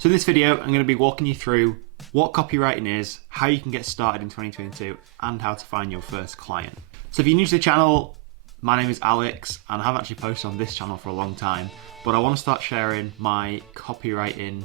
So in this video, I'm going to be walking you through what copywriting is, how you can get started in 2022, and how to find your first client. So if you're new to the channel, my name is Alex, and I haven't actually posted on this channel for a long time, but I want to start sharing my copywriting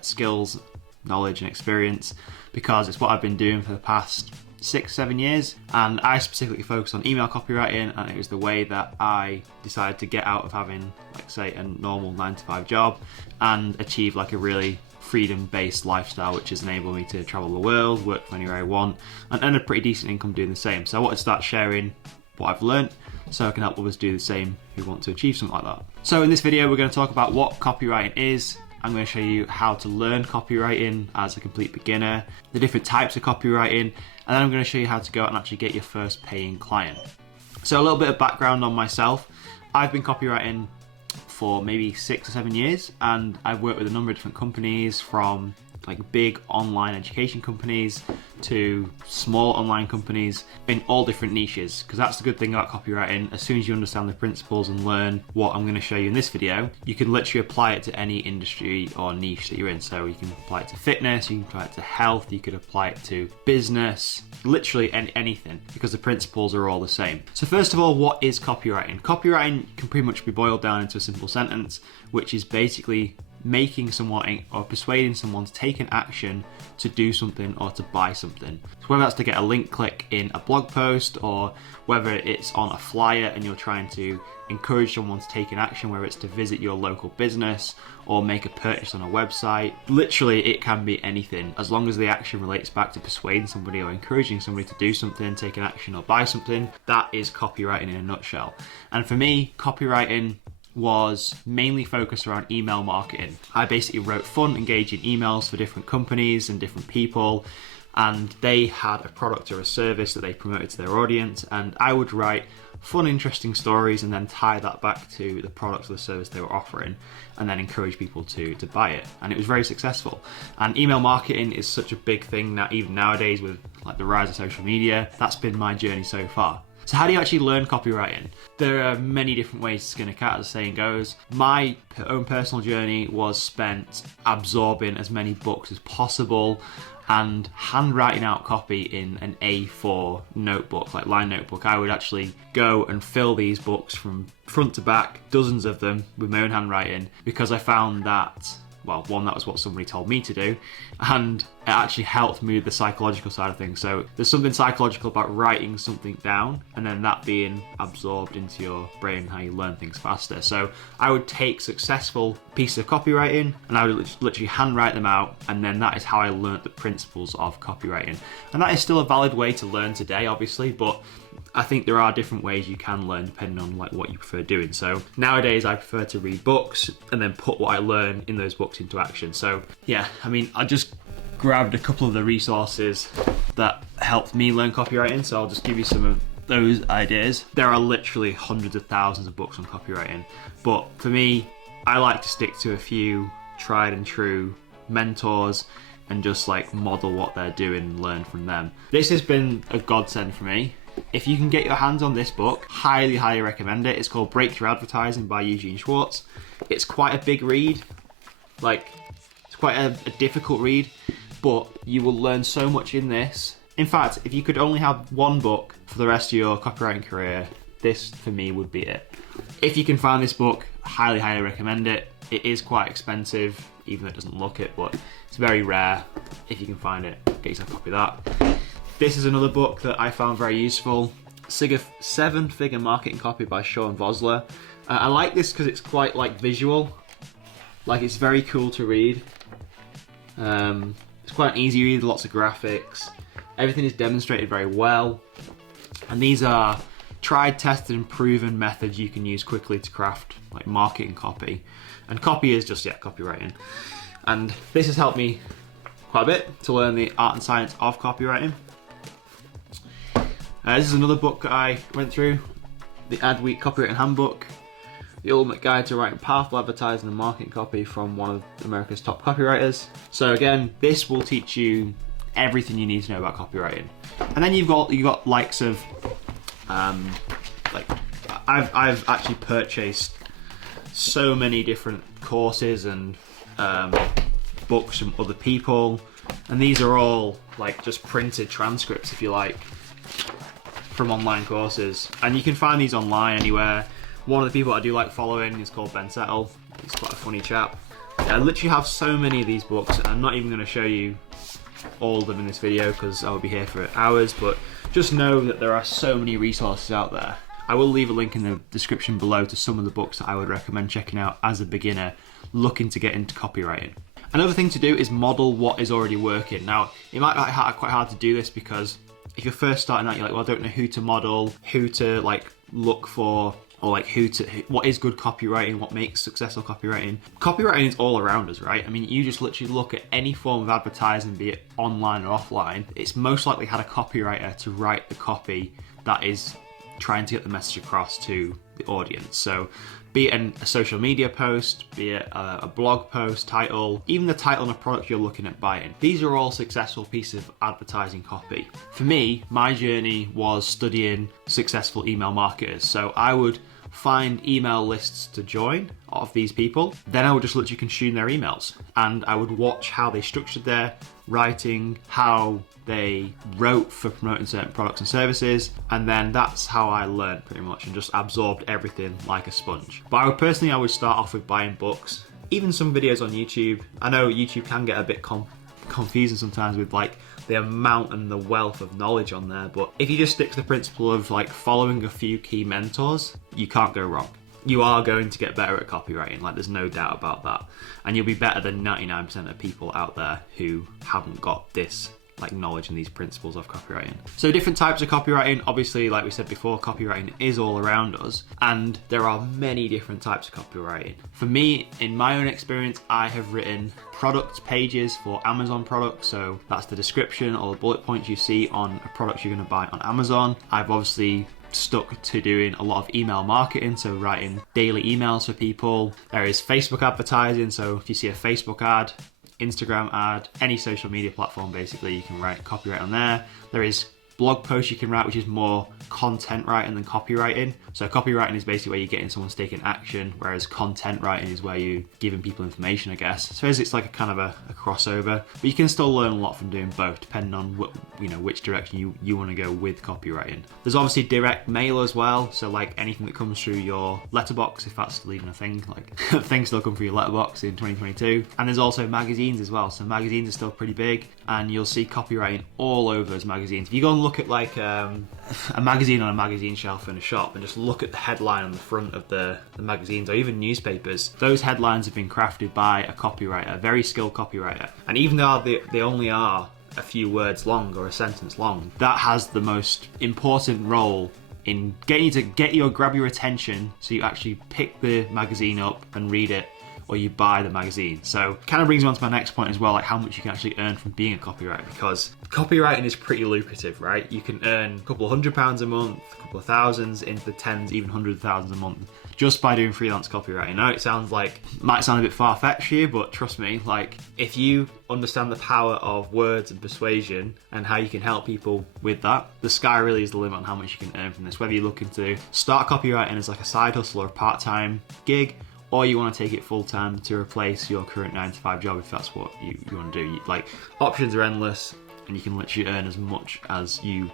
skills, knowledge, and experience because it's what I've been doing for the past 6-7 years, and I specifically focus on email copywriting, and it was the way that I decided to get out of having, like, say, a normal 9-to-5 job and achieve like a really freedom-based lifestyle, which has enabled me to travel the world, work from anywhere I want, and earn a pretty decent income doing the same. So I wanted to start sharing what I've learned so I can help others do the same who want to achieve something like that. So in this video, we're going to talk about what copywriting is. I'm going to show you how to learn copywriting as a complete beginner, the different types of copywriting, and then I'm going to show you how to go out and actually get your first paying client. So a little bit of background on myself. I've been copywriting for maybe 6 or 7 years, and I've worked with a number of different companies, from like big online education companies to small online companies in all different niches, because that's the good thing about copywriting. As soon as you understand the principles and learn what I'm going to show you in this video, you can literally apply it to any industry or niche that you're in. So you can apply it to fitness, you can apply it to health, you could apply it to business, literally anything, because the principles are all the same. So first of all, what is copywriting? Copywriting can pretty much be boiled down into a simple sentence, which is basically making someone or persuading someone to take an action to do something or to buy something. So whether that's to get a link click in a blog post, or whether it's on a flyer and you're trying to encourage someone to take an action, whether it's to visit your local business or make a purchase on a website. Literally, it can be anything, as long as the action relates back to persuading somebody or encouraging somebody to do something, take an action or buy something. That is copywriting in a nutshell. And for me, copywriting was mainly focused around email marketing. I basically wrote fun, engaging emails for different companies and different people, and they had a product or a service that they promoted to their audience, and I would write fun, interesting stories and then tie that back to the product or the service they were offering, and then encourage people to buy it. And it was very successful. And email marketing is such a big thing now, even nowadays with like the rise of social media. That's been my journey so far. So how do you actually learn copywriting? There are many different ways to skin a cat, as the saying goes. My own personal journey was spent absorbing as many books as possible and handwriting out copy in an A4 notebook, like line notebook. I would actually go and fill these books from front to back, dozens of them, with my own handwriting, because I found that, well, one, that was what somebody told me to do, and it actually helped me with the psychological side of things. So there's something psychological about writing something down and then that being absorbed into your brain, how you learn things faster. So I would take successful pieces of copywriting and I would literally handwrite them out, and then that is how I learned the principles of copywriting. And that is still a valid way to learn today, obviously, but I think there are different ways you can learn depending on like what you prefer doing. So nowadays I prefer to read books and then put what I learn in those books into action. So yeah, I mean, I just grabbed a couple of the resources that helped me learn copywriting, so I'll just give you some of those ideas. There are literally hundreds of thousands of books on copywriting, but for me, I like to stick to a few tried and true mentors and just like model what they're doing and learn from them. This has been a godsend for me. If you can get your hands on this book, highly recommend it. It's called Breakthrough Advertising by Eugene Schwartz. It's quite a big read, like it's quite a difficult read, but you will learn so much in this. In fact, if you could only have one book for the rest of your copywriting career, this for me would be it. If you can find this book, highly recommend it. It is quite expensive, even though it doesn't look it, but it's very rare. If you can find it, get yourself a copy of that. This is another book that I found very useful, Seven-Figure Marketing Copy by Sean Vosler. I like this because it's quite like visual, like it's very cool to read. It's quite an easy read, lots of graphics. Everything is demonstrated very well. And these are tried, tested and proven methods you can use quickly to craft like marketing copy. And copy is just, copywriting. And this has helped me quite a bit to learn the art and science of copywriting. This is another book that I went through, the Adweek Copywriting Handbook, the ultimate guide to writing powerful advertising and marketing copy from one of America's top copywriters. So again, this will teach you everything you need to know about copywriting. And then you've got likes of, like I've actually purchased so many different courses and books from other people. And these are all like just printed transcripts, if you like, from online courses. And you can find these online anywhere. One of the people I do like following is called Ben Settle. He's quite a funny chap. I literally have so many of these books, and I'm not even going to show you all of them in this video because I'll be here for hours, but just know that there are so many resources out there. I will leave a link in the description below to some of the books that I would recommend checking out as a beginner looking to get into copywriting. Another thing to do is model what is already working. Now, it might be quite hard to do this because if you're first starting out, you're like, well, I don't know who to model, who to like look for, or like what is good copywriting, what makes successful copywriting. Copywriting is all around us, right? I mean, you just literally look at any form of advertising, be it online or offline, it's most likely had a copywriter to write the copy that is trying to get the message across to the audience. So be it a social media post, be it a blog post title, even the title on a product you're looking at buying. These are all successful pieces of advertising copy. For me, my journey was studying successful email marketers. So I would find email lists to join of these people. Then I would just literally consume their emails, and I would watch how they structured their writing, how they wrote for promoting certain products and services, and then that's how I learned pretty much and just absorbed everything like a sponge. But I would start off with buying books, even some videos on YouTube. I know YouTube can get a bit confusing sometimes with like the amount and the wealth of knowledge on there, but if you just stick to the principle of like following a few key mentors, you can't go wrong. You are going to get better at copywriting, like there's no doubt about that, and you'll be better than 99% of people out there who haven't got this like knowledge and these principles of copywriting. So different types of copywriting, obviously, like we said before, copywriting is all around us, and there are many different types of copywriting. For me, in my own experience, I have written product pages for Amazon products, so that's the description or the bullet points you see on a product you're going to buy on Amazon. I've obviously stuck to doing a lot of email marketing, so writing daily emails for people. There is Facebook advertising, so if you see a Facebook ad, Instagram ad, any social media platform, basically you can write copyright on there. There is blog posts you can write, which is more content writing than copywriting. So copywriting is basically where you're getting someone to take an action, whereas content writing is where you're giving people information, I guess. So it's like a kind of a crossover, but you can still learn a lot from doing both, depending on which direction you want to go with copywriting. There's obviously direct mail as well, so like anything that comes through your letterbox, if that's still even a thing, like things still come through your letterbox in 2022. And there's also magazines as well, so magazines are still pretty big, and you'll see copywriting all over those magazines. If you go and look at like a magazine on a magazine shelf in a shop and just look at the headline on the front of the magazines or even newspapers, those headlines have been crafted by a copywriter, a very skilled copywriter. And even though they only are a few words long or a sentence long, that has the most important role in getting you to grab your attention so you actually pick the magazine up and read it, or you buy the magazine. So kind of brings me on to my next point as well, like how much you can actually earn from being a copywriter, because copywriting is pretty lucrative, right? You can earn a couple of £100 a month, a couple of thousands, into the tens, even hundreds of thousands a month just by doing freelance copywriting. Now it might sound a bit far-fetched here, but trust me, like if you understand the power of words and persuasion and how you can help people with that, the sky really is the limit on how much you can earn from this. Whether you're looking to start copywriting as like a side hustle or a part-time gig, or you want to take it full-time to replace your current 9-to-5 job, if that's what you want to do. Like, options are endless, and you can literally earn as much as you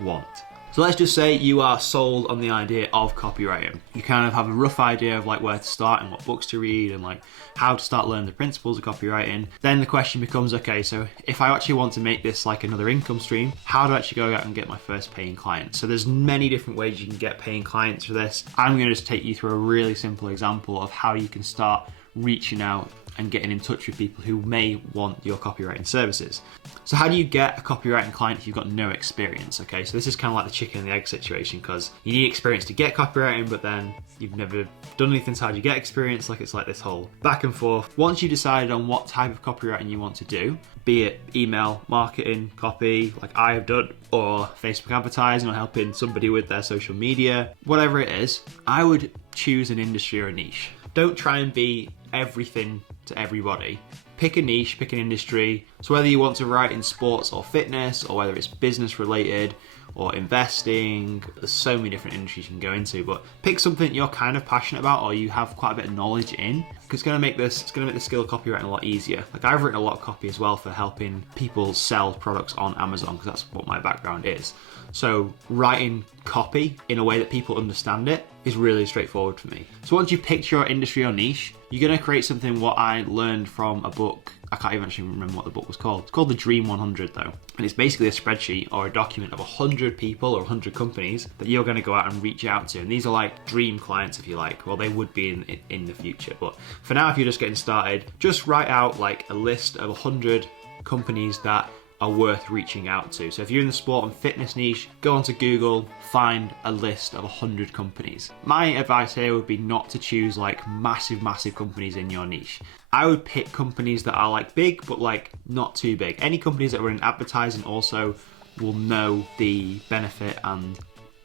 want. So let's just say you are sold on the idea of copywriting. You kind of have a rough idea of like where to start and what books to read and like how to start learning the principles of copywriting. Then the question becomes, okay, so if I actually want to make this like another income stream, how do I actually go out and get my first paying client? So there's many different ways you can get paying clients for this. I'm going to just take you through a really simple example of how you can start reaching out and getting in touch with people who may want your copywriting services. So how do you get a copywriting client if you've got no experience? Okay, so this is kind of like the chicken and the egg situation, because you need experience to get copywriting, but then you've never done anything, so how do you get experience? Like, it's like this whole back and forth. Once you decided on what type of copywriting you want to do, be it email marketing, copy, like I have done, or Facebook advertising, or helping somebody with their social media, whatever it is, I would choose an industry or a niche. Don't try and be everything to everybody. Pick a niche, pick an industry. So whether you want to write in sports or fitness, or whether it's business related, or investing. There's so many different industries you can go into, but pick something you're kind of passionate about or you have quite a bit of knowledge in, because it's going to make the skill of copywriting a lot easier. Like, I've written a lot of copy as well for helping people sell products on Amazon, because that's what my background is. So writing copy in a way that people understand it is really straightforward for me. So once you've picked your industry or niche, you're going to create something what I learned from a book. I can't even actually remember what the book was called. It's called the Dream 100 though. And it's basically a spreadsheet or a document of 100 people or 100 companies that you're going to go out and reach out to. And these are like dream clients, if you like. Well, they would be in the future. But for now, if you're just getting started, just write out like a list of 100 companies that are worth reaching out to. So if you're in the sport and fitness niche, go onto Google, find a list of 100 companies. My advice here would be not to choose like massive companies in your niche. I would pick companies that are like big, but like not too big. Any companies that are in advertising also will know the benefit and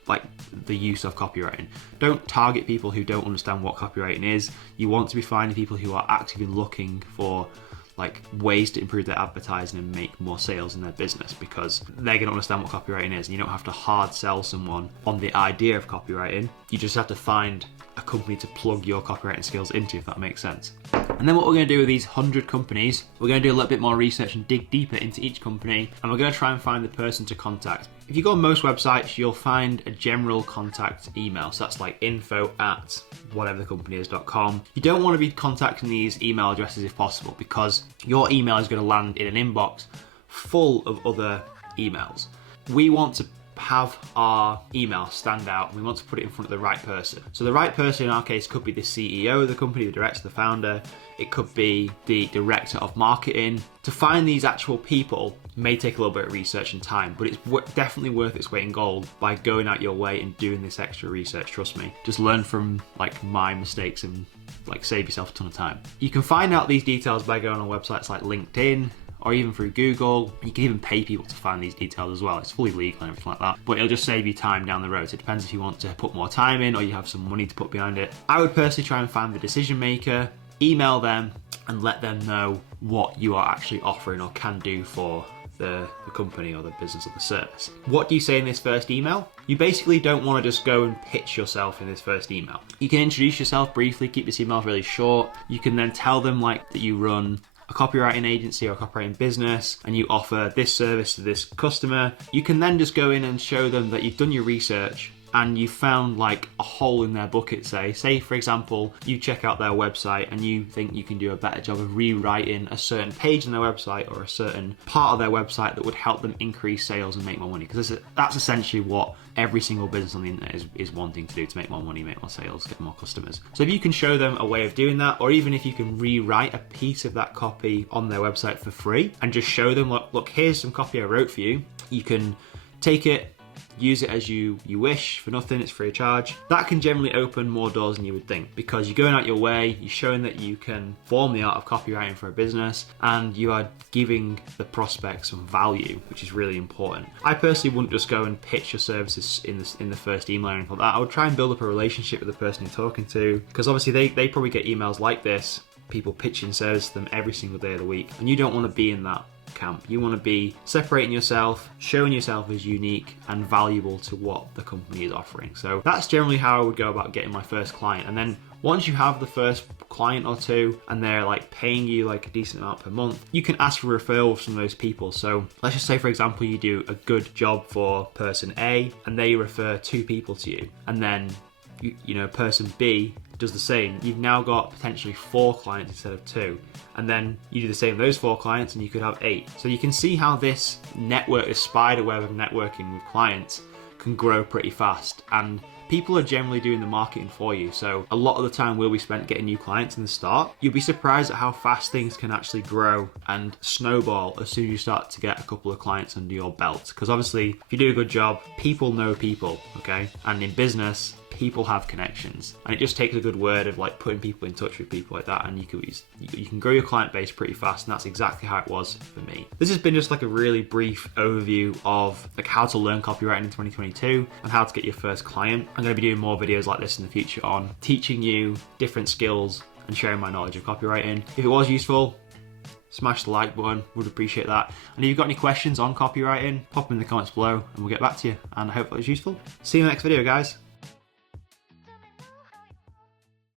like the use of copywriting. Don't target people who don't understand what copywriting is. You want to be finding people who are actively looking for like ways to improve their advertising and make more sales in their business, because they're going to understand what copywriting is, and you don't have to hard sell someone on the idea of copywriting. You just have to find a company to plug your copywriting skills into, if that makes sense. And then what we're going to do with these 100 companies, we're going to do a little bit more research and dig deeper into each company, and we're going to try and find the person to contact. If you go on most websites, you'll find a general contact email. So that's like info@whateverthecompanyis.com. You don't want to be contacting these email addresses if possible, because your email is going to land in an inbox full of other emails. We want to have our email stand out, and we want to put it in front of the right person. So the right person in our case could be the CEO of the company, the director, the founder. It could be the director of marketing. To find these actual people may take a little bit of research and time, but it's definitely worth its weight in gold by going out your way and doing this extra research. Trust me. Just learn from like my mistakes and like save yourself a ton of time. You can find out these details by going on websites like LinkedIn, or even through Google. You can even pay people to find these details as well. It's fully legal and everything like that, but it'll just save you time down the road. So it depends if you want to put more time in or you have some money to put behind it. I would personally try and find the decision maker, email them, and let them know what you are actually offering or can do for the company or the business or the service. What do you say in this first email? You basically don't want to just go and pitch yourself in this first email. You can introduce yourself briefly, keep this email really short. You can then tell them like that you run a copywriting agency or a copywriting business and you offer this service to this customer. You can then just go in and show them that you've done your research and you found like a hole in their bucket. Say for example, you check out their website and you think you can do a better job of rewriting a certain page on their website or a certain part of their website that would help them increase sales and make more money, because that's essentially what every single business on the internet is wanting to do, to make more money, make more sales, get more customers. So if you can show them a way of doing that, or even if you can rewrite a piece of that copy on their website for free and just show them, look, here's some copy I wrote for you. You can take it, use it as you wish for nothing, it's free of charge. That can generally open more doors than you would think, because you're going out your way, you're showing that you can form the art of copywriting for a business, and you are giving the prospect some value, which is really important. I personally wouldn't just go and pitch your services in the first email or anything like that. I would try and build up a relationship with the person you're talking to, because obviously they probably get emails like this, people pitching service to them every single day of the week, and you don't want to be in that camp. You want to be separating yourself, showing yourself as unique and valuable to what the company is offering. So that's generally how I would go about getting my first client. And then once you have the first client or two and they're like paying you like a decent amount per month, you can ask for referrals from those people. So let's just say, for example, you do a good job for person A and they refer 2 people to you, and then you know, person B does the same. You've now got potentially 4 clients instead of 2, and then you do the same with those 4 clients and you could have 8. So you can see how this network, this spider web of networking with clients, can grow pretty fast, and people are generally doing the marketing for you. So a lot of the time will be spent getting new clients in the start. You'll be surprised at how fast things can actually grow and snowball as soon as you start to get a couple of clients under your belt. Because obviously, if you do a good job, people know people, okay? And in business, people have connections, and it just takes a good word of like putting people in touch with people like that, and you can grow your client base pretty fast. And that's exactly how it was for me. This has been just like a really brief overview of like how to learn copywriting in 2022 and how to get your first client. I'm going to be doing more videos like this in the future on teaching you different skills and sharing my knowledge of copywriting. If it was useful, smash the like button, would appreciate that. And if you've got any questions on copywriting, pop them in the comments below and we'll get back to you. And I hope that was useful. See you in the next video, guys.